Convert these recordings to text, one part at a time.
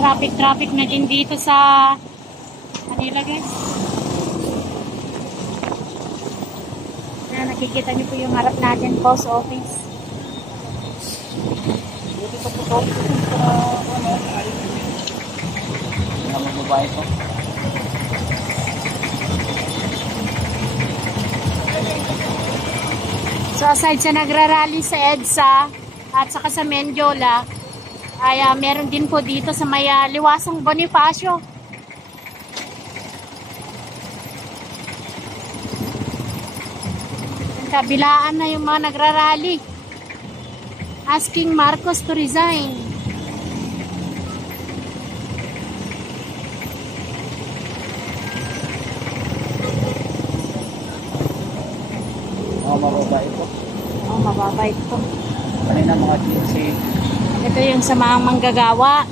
traffic na din dito sa Manila, guys. Nakikita niyo po yung harap natin, post office. Dito po post office sa mga babae po. So aside sa nagrarally sa EDSA at saka sa Mendiola, ay meron din po dito sa may Liwasang Bonifacio. Kabilaan na yung mga nagrarally, asking Marcos to resign. Mababa ito. Oh, mababa ito. Kanina mga 15. Ito yung sa mga manggagawa.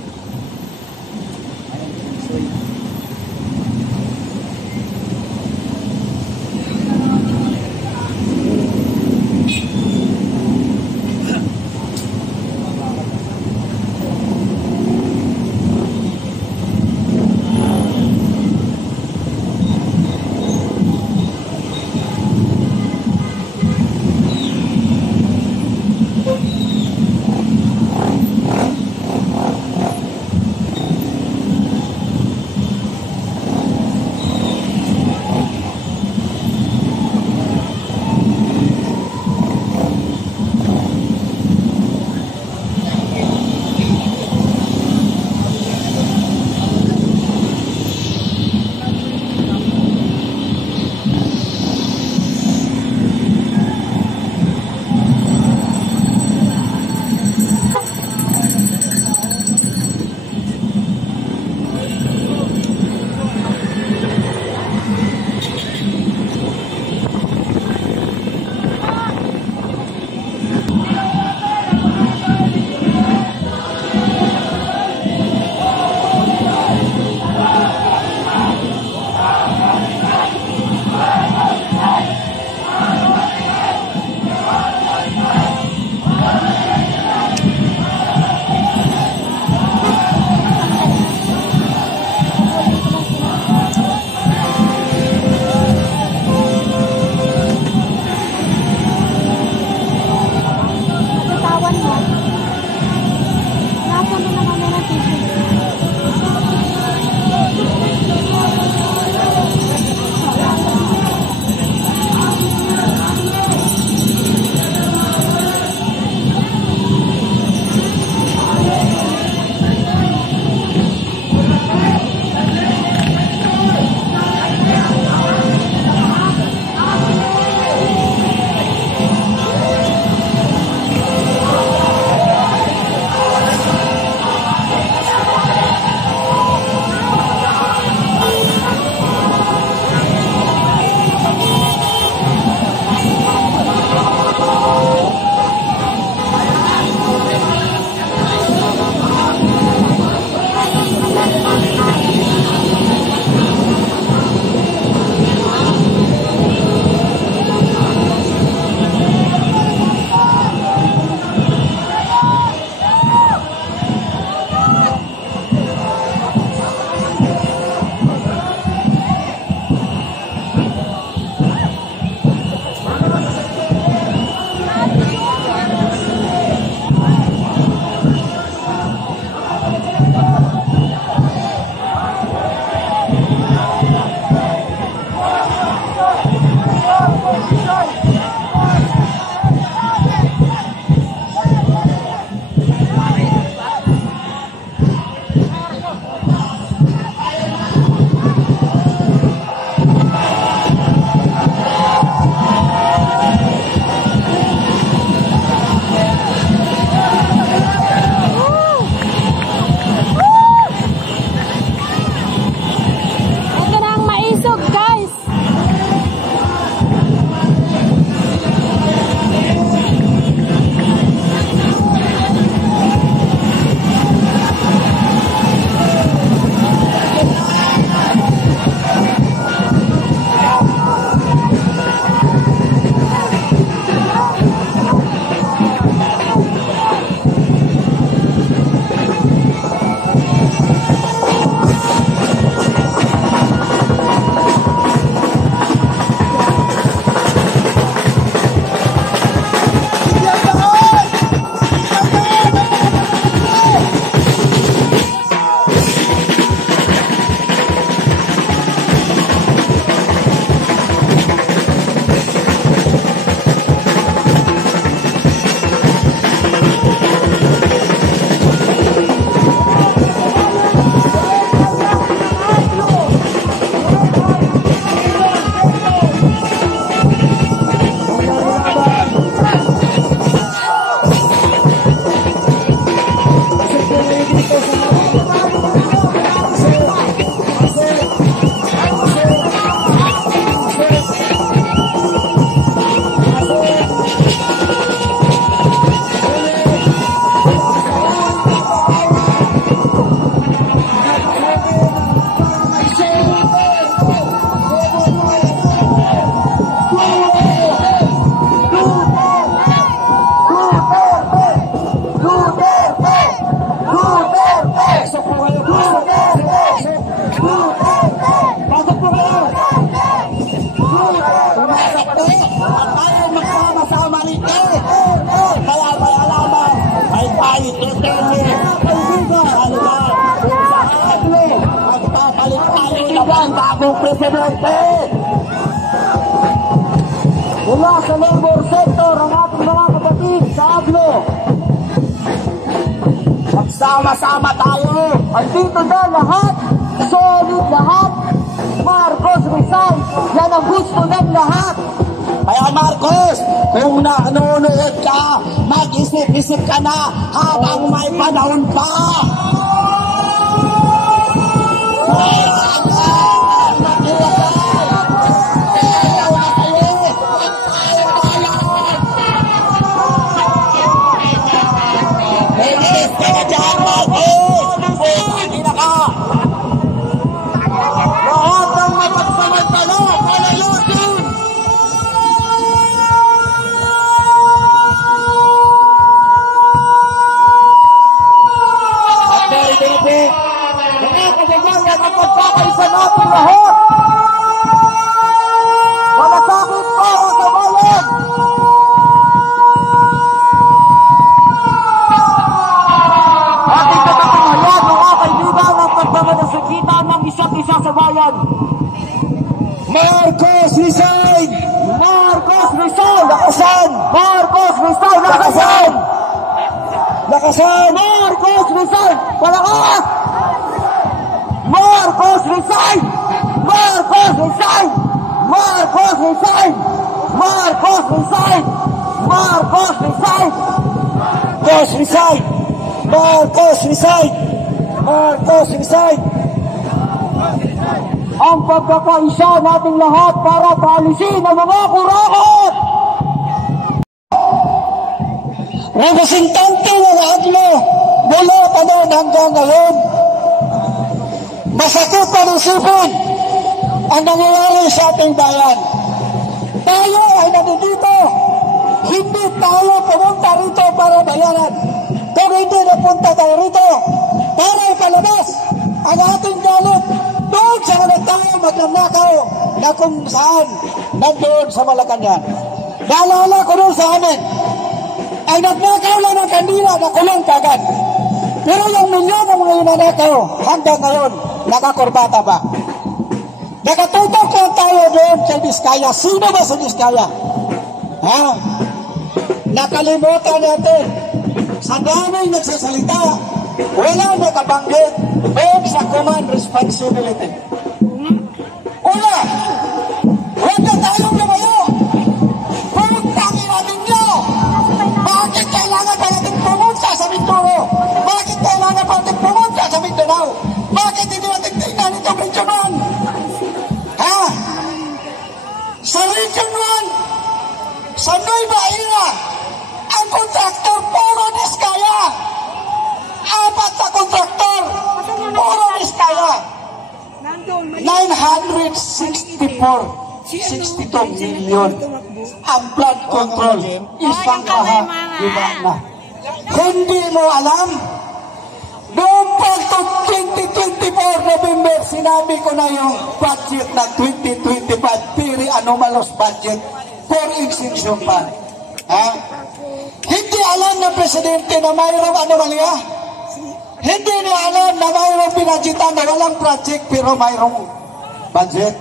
palit ito magpapalit-palit naman bagong presidente. Mula sa labor sector ang ating mga kapatid sa Aglo. Magsama-sama tayo. Andito na lahat. Solid lahat. Marcos Rizal. Yan ang gusto ng lahat. Kaya Marcos, kung nanonood ka, mag-isip-isip ka na habang may panahon pa. Lahat ng mapagsamantala, palalusin! At dahil dito, mga kababayan ang pagkakaisa natin lahat. Malasakit para sa bayan! Ating katatahayan, mga kaibigan, ang pagmamalasakitan ng isa't isa sa bayan. Marcos Rizal! Marcos Rizal! Lakasan! Marcos Rizal! Lakasan! Lakasan! Marcos Rizal! Palakas! Marcos Rizal! Marcos Rizal! Marcos Rizal! Marcos Rizal! Marcos Rizal! Marcos Rizal! Marcos Rizal! Marcos Rizal! Ang pagkakaisa nating lahat para paalisin ang mga kurakot! Representante ng Aglo mula pa noon hanggang ngayon, masakit na isipin ang nangyayari sa ating bayan. Tayo ay nandito, hindi tayo pumunta rito para bayaran. Kung hindi napunta tayo rito para ipalabas ang ating galit doon sa mga tayo magnanakaw na kung saan nandoon sa Malacanang. Naalala ko doon sa amin, ay nagnakaw lang ng kandila na kulong kagad. Pero yung milyon ng mga inanakaw hanggang ngayon, nakakurbata ba? Nakatutok lang tayo doon sa Diskaya. Sino ba sa Diskaya? Ha? Nakalimutan natin. Sa daming nagsasalita, wala nakabanggit doon sa command responsibility. Una, huwag na tayong lumayo. Pumutangin natin nyo. Bakit kailangan pa natin pumunta sa Mindoro? Bakit kailangan pa natin pumunta sa Mindanao? Bakit hindi natin tingnan itong Region 1? Ha? Sa Region 1, sa Nueva Ecija, ang kontraktor puro Diskaya. 4 na kontraktor, puro Diskaya. 962 million ang flood control. Isang iba na. Hindi mo alam? Noong pag 2024 November, sinabi ko na yung budget na 2025 very anomalous budget for extension fund. Ha? Hindi alam ng presidente na mayroong anomalya. Hindi niya alam na mayroong pinadjitan na walang project pero mayroong budget.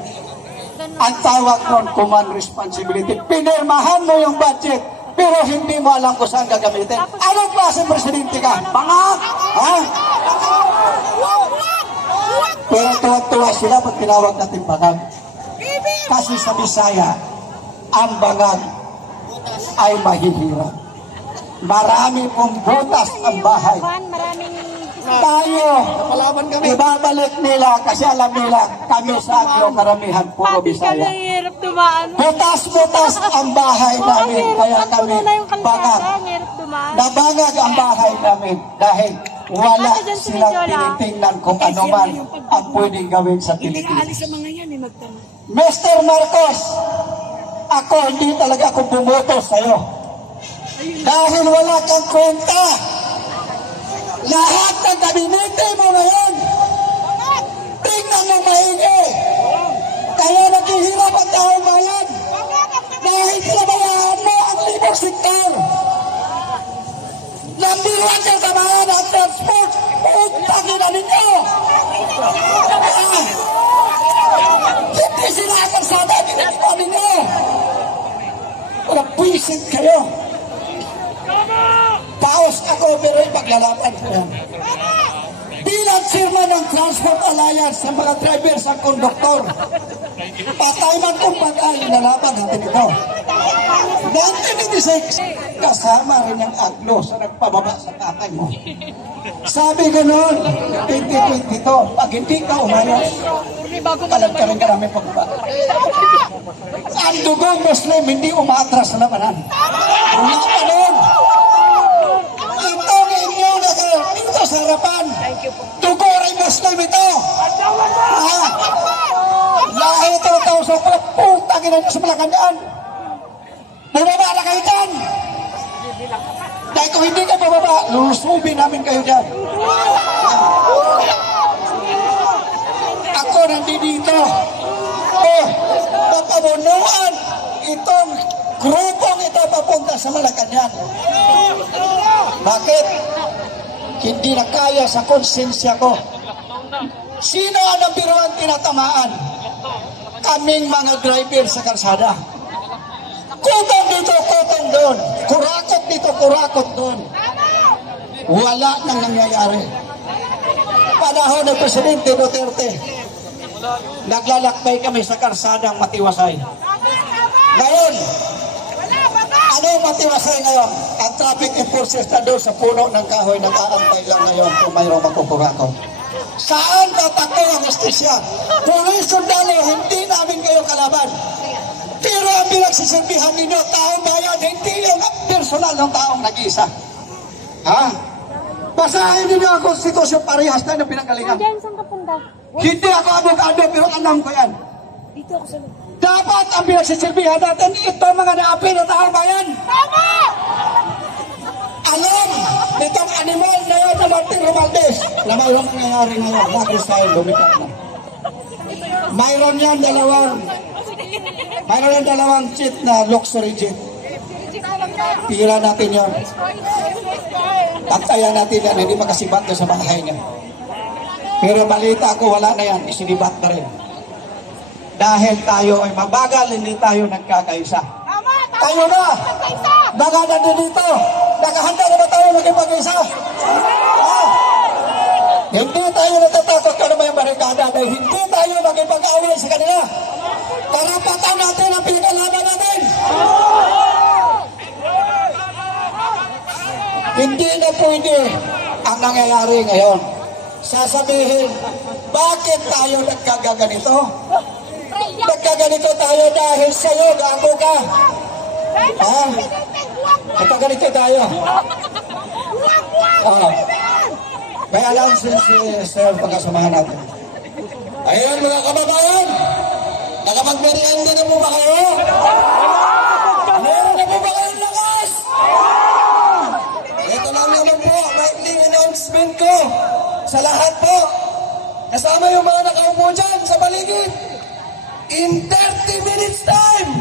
Ang tawag nun, command responsibility. Pinirmahan mo yung budget pero hindi mo alam kung saan gagamitin. Anong klase presidente ka? Bangag! Ha? Pero tuwa-tuwa sila pag tinawag natin bangag. Kasi sa Bisaya, ang bangag ay mahihirap. Marami pong butas ang bahay. Tayo, ibabalik nila kasi alam nila kami sa Aglo karamihan puro Bisaya. Butas-butas ang bahay namin kaya kami bangag. Nabangag ang bahay namin dahil wala silang tinitingnan kung ano man ang pwedeng gawin sa Pilipinas. Mr. Marcos, ako hindi talaga ako bumoto sa'yo. Dahil wala kang kwenta. Lahat ng gabinete mo ngayon, tingnan mo maigi. Kaya naghihirap ang taong bayan. Dahil pinabayaan mo ang libang sektor. Nandito Biruan siya sa mga na-transport. Putangin na ninyo. Hindi sila karsada. Binigyan ninyo. Walang puwisit kayo. Paos ako pero ipaglalaban ko yan. Bilang chairman ng Transport Alliance sa mga drivers at konduktor, patay man kung bagay, lalaban natin ito. 1986, kasama rin ang aglo sa nagpababa sa tatay mo. Sabi gano'n, 2022, pag hindi ka umayos, palag ka rin karami pagbaba. Ang dugong Muslim hindi umatras sa labanan. Wala ka nun. Ito ninyo na dito sa harapan. Dugo rin Muslim ito. Lahi ito ang tao sa putang ina nyo sa Malacanang. Bumaba na kayo dyan. Dahil kung hindi kayo bababa, lulusubin namin kayo dyan. Ako nandito. Papabunuan itong grupong ito papunta sa Malacanang. Bakit? Hindi na kaya sa konsensya ko. Sino ang nabiruan tinatamaan? Kaming mga driver sa kalsada. Kutong dito, kutong doon. Kurakot dito, kurakot doon. Wala nang nangyayari. Panahon ng Presidente Duterte, naglalakbay kami sa kalsadang matiwasay. Ngayon, ano matiwasay ngayon? Ang traffic enforcers na doon sa puno ng kahoy, nag-aantay lang ngayon kung mayroong makukurakot. Saan tatakbo ang justisya? Pulis, sundalo, hindi namin kayo kalaban. Pero ang pinagsisilbihan ninyo, taong bayan, hindi yung personal ng taong nag-iisa. Ha? Basahin ninyo ang konstitusyon, parehas na ng pinanggalingan. Hindi ako abogado, pero alam ko yan. Dito ako sa loob. Dapat ang pinagsisilbihan natin, ito mga naapi na taong bayan. Tama! Alam nitong animal na yun na Martin Romaldes na mayroong nangyayari ngayon, mag-resign, lumipat na. Mayroon yan dalawang jet na luxury jet. Tira natin yan. Pagtayan natin yan, hindi makasibat na sa bahay niya. Pero balita ko, wala na yan, isinibat na rin. Dahil tayo ay mabagal, hindi tayo nagkakaisa. Tayo na! Baka nandun dito! Nakahanda na ba tayo maging-pag-isa? Hindi tayo natatakot ka naman yung barikada dahil hindi tayo maging-pag-away sa kanila. Karapatan natin ang pinagalaban natin! Hindi na pwede ang nangyayari ngayon. Sasabihin, bakit tayo nagkagaganito? Nagkaganito tayo dahil sa'yo, gago ka. Ha? Nagkaganito tayo. Kaya lang si Sir pagkasamahan natin. Ayun mga kababayan, nakapag-merienda na po ba kayo? Meron na po ba kayong lakas? Ito lang naman po, maikling announcement ko sa lahat po. Kasama yung mga nakaupo dyan sa baligid. In 30 minutes time,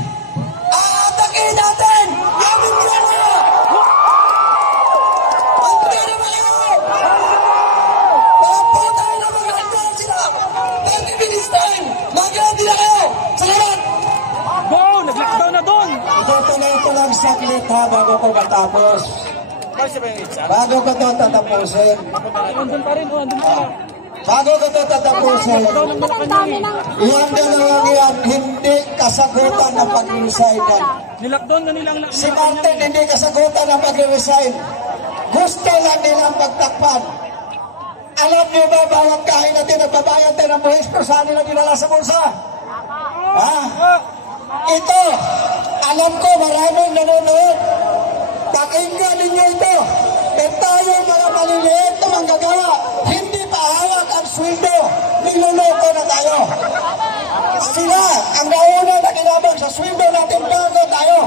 aatakin natin ang Mindanao! Pagpili naman kayo! Pagpo tayo na mag-handle sila! 30 minutes time, mag-ready na kayo! Salamat! Go! Nag-lockdown na doon! Itutuloy ko lang saglit ha bago ko matapos. Bago ko ito tatapusin. Andun pa rin, andun pa rin. Bago ko ito tatapusin. Yung dalawang yan, hindi kasagutan ng pag-resign yan. Nilockdown na nilang Si Martin hindi kasagutan ng pag-resign. Gusto lang nilang pagtakpan. Alam niyo ba, bawat kain natin nagbabayad tayo ng buhis, pero saan nila dinala sa bulsa? Ha? Ito, alam ko maraming nanonood. Pakinggan ninyo ito. Pero tayo mga maliliit na manggagawa, hindi pa hawak ang sweldo, niloloko na tayo. Sila ang nauna na kinabang sa sweldo natin bago tayo.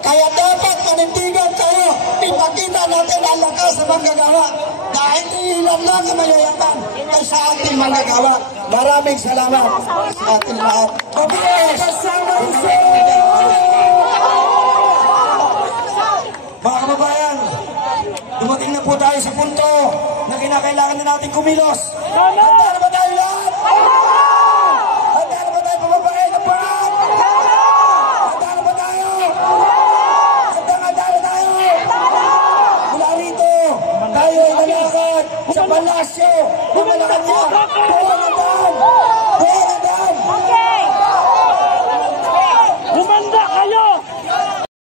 Kaya dapat panindigan tayo, ipakita natin ang lakas ng manggagawa. Dahil ilan lang ang mayayaman ay sa ating manggagawa. Maraming salamat sa ating lahat. Mga kababayan, dumating na po tayo sa punto na kinakailangan na natin kumilos. Handa na ba tayo lahat? Handa na ba tayo pumapakain ng parang? Handa na ba tayo? Handa na tayo? Mula rito, tayo ay lalakad sa palasyo ng Malacanang. Buwan na taon!